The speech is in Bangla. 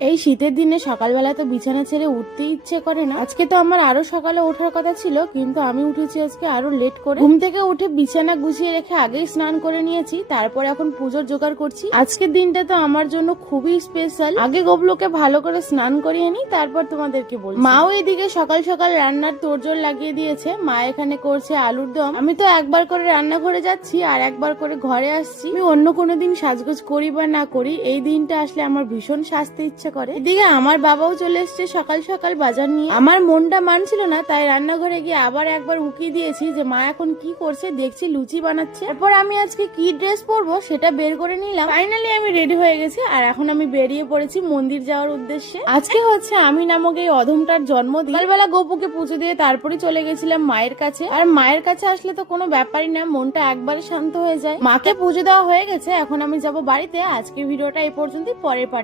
এই শীতের দিনে সকালবেলা তো বিছানা ছেড়ে উঠতে ইচ্ছে করে না। আজকে তো আমার আরো সকালে ওঠার কথা ছিল, কিন্তু আমি উঠেছি আজকে আরো লেট করে। ঘুম থেকে উঠে বিছানা গুছিয়ে রেখে আগেই স্নান করে নিয়েছি, তারপর এখন পুজোর জোগাড় করছি। আজকের দিনটা তো আমার জন্য খুবই স্পেশাল। আগে গোবলোকে ভালো করে স্নান করিয়ে নিই, তারপর তোমাদেরকে বলছি। মাও এদিকে সকাল সকাল রান্নার তোড়জোড় লাগিয়ে দিয়েছে। মা এখানে করছে আলুর দম। আমি তো একবার করে রান্নাঘরে যাচ্ছি আর একবার করে ঘরে আসছি। আমি অন্য কোনো দিন সাজগোজ করি বা না করি, এই দিনটা আসলে আমার ভীষণ সাজতে ইচ্ছে করে। এদিকে আমার বাবাও চলে এসছে সকাল সকাল বাজার নিয়ে। আমার মনটা মানছিল না, তাই রান্নাঘরে গিয়ে আবার একবার উকি দিয়েছি যে মা এখন কি করছে। দেখছি লুচি বানাচ্ছে। তারপর আমি আজকে কি ড্রেস পরবো সেটা বের করে নিলাম। ফাইনালি আমি রেডি হয়ে গেছি আর এখন আমি বেরিয়ে পড়েছি মন্দির যাওয়ার উদ্দেশ্যে। আজকে হচ্ছে আমি নামক এই অধমটার জন্মদিন। সকালবেলা গোপুকে পুজো দিয়ে তারপরে চলে গেছিলাম মায়ের কাছে। আর মায়ের কাছে আসলে তো কোনো ব্যাপারই না, মনটা একবারে শান্ত হয়ে যায়। মাকে পুজো দেওয়া হয়ে গেছে, এখন আমি যাব বাড়িতে। আজকে ভিডিওটা এই পর্যন্তই, পরের পার্ট